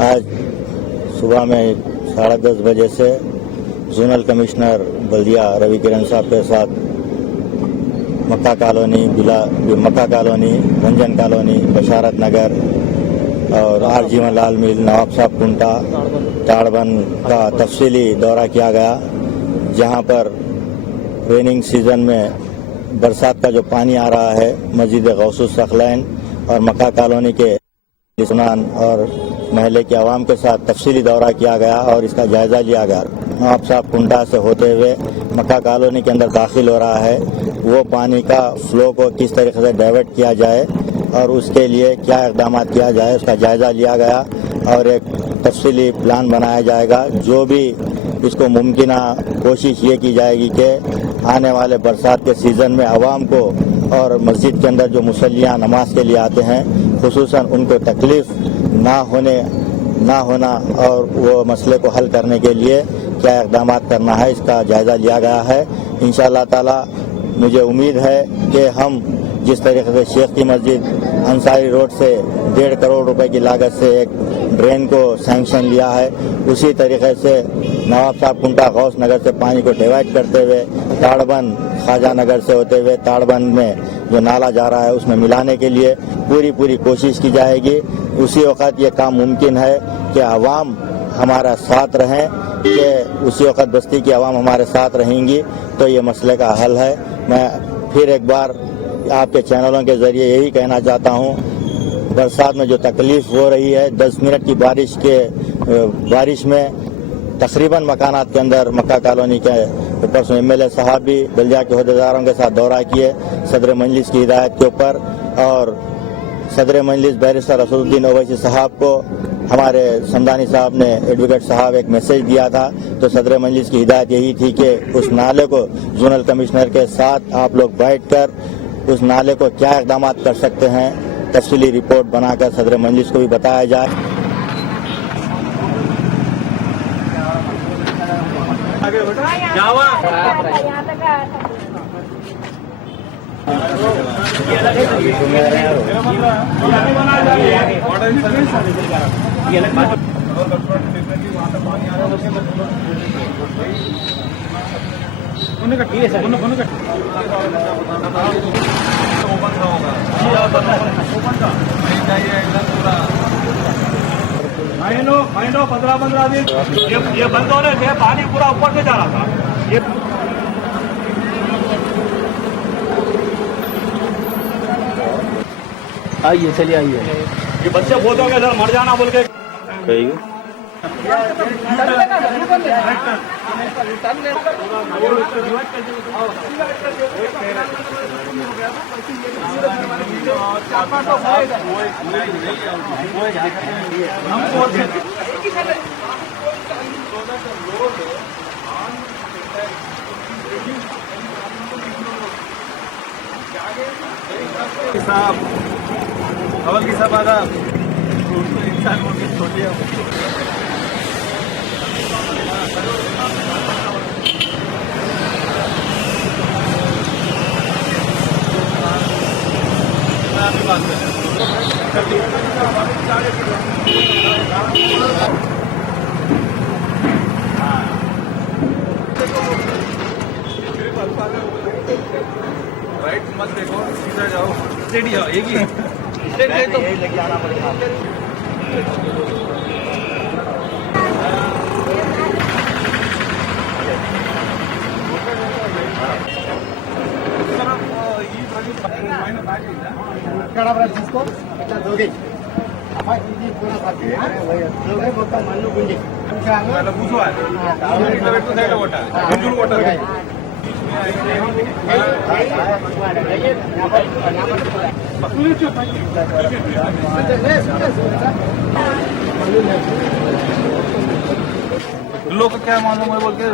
आज सुबह में 10:30 बजे से जोनल कमिश्नर बल्दिया रवि किरण साहब के साथ मक्का कॉलोनी, रंजन कॉलोनी, बशारत नगर और आर जीवन लाल मिल, नवाब साहब कुंटा, ताड़बन का तफसीली दौरा किया गया, जहां पर रेनिंग सीजन में बरसात का जो पानी आ रहा है मस्जिद गौसुस सखलैन और मक्का कॉलोनी के सुनान और महल्ले की आवाम के साथ तफसीली दौरा किया गया और इसका जायजा लिया गया। नवाब साहब कुंटा से होते हुए मक्का कॉलोनी के अंदर दाखिल हो रहा है, वो पानी का फ्लो को किस तरीके से डाइवर्ट किया जाए और उसके लिए क्या इकदाम किया जाए उसका जायजा लिया गया और एक तफसीली प्लान बनाया जाएगा। जो भी इसको मुमकिन कोशिश ये की जाएगी कि आने वाले बरसात के सीजन में आवाम को और मस्जिद के अंदर जो मुसल्लियाँ नमाज के लिए आते हैं खुसूसन उनको तकलीफ ना होना और वो मसले को हल करने के लिए क्या इकदाम करना है इसका जायजा लिया गया है। इंशाअल्लाह ताला मुझे उम्मीद है कि हम जिस तरीके से शेख की मस्जिद अंसारी रोड से 1.5 करोड़ रुपए की लागत से एक ड्रेन को सैंक्शन लिया है, उसी तरीके से नवाब साहब कुंटा गौस नगर से पानी को डिवाइड करते हुए ताड़बन ख्वाजा नगर से होते हुए ताड़बन में जो नाला जा रहा है उसमें मिलाने के लिए पूरी कोशिश की जाएगी। उसी वक्त ये काम मुमकिन है कि आवाम हमारा साथ रहें, कि उसी वक्त बस्ती की आवाम हमारे साथ रहेंगी तो ये मसले का हल है। मैं फिर एक बार आपके चैनलों के जरिए यही कहना चाहता हूँ, बरसात में जो तकलीफ हो रही है 10 मिनट की बारिश में तकरीबन मकानात के अंदर मक्का कॉलोनी के परसों एमएलए साहब भी बल्दिया के अहदेदारों के साथ दौरा किए सदर मजलिस की हिदायत के ऊपर, और सदर मजलिस बैरिस्टर असदुद्दीन ओवैसी साहब को हमारे समदानी साहब ने एडवोकेट साहब एक मैसेज दिया था, तो सदर मजलिस की हिदायत यही थी कि उस नाले को जोनल कमिश्नर के साथ आप लोग बैठकर उस नाले को क्या इकदाम कर सकते हैं तफसीली रिपोर्ट बनाकर सदर मजलिस को भी बताया जाए। महीनों 15 दिन ये बंद होने से पानी पूरा ऊपर से जा रहा था। आइए चलिए आइए। ये बच्चे बोलते होंगे सर मर जाना बोल के कहीं साहब अवल की साहब आधा इंसान छोटे राइट मत देखो, सीधा जाओ, स्ट्रेट जाओ, एक ही स्ट्रेट तो लेके आना पड़ेगा। తీసుకో ఇట్లా దోగే అమ్మా ఇది కూడా సాధ్యమే దోగే మొత్తం మన్ను గుండి అలా కూర్చోవాలి ఇట్లా పెట్టు సైడ్ కొట్టాలి గుంజులు కొట్టాలి लोग क्या मालूम है बोल के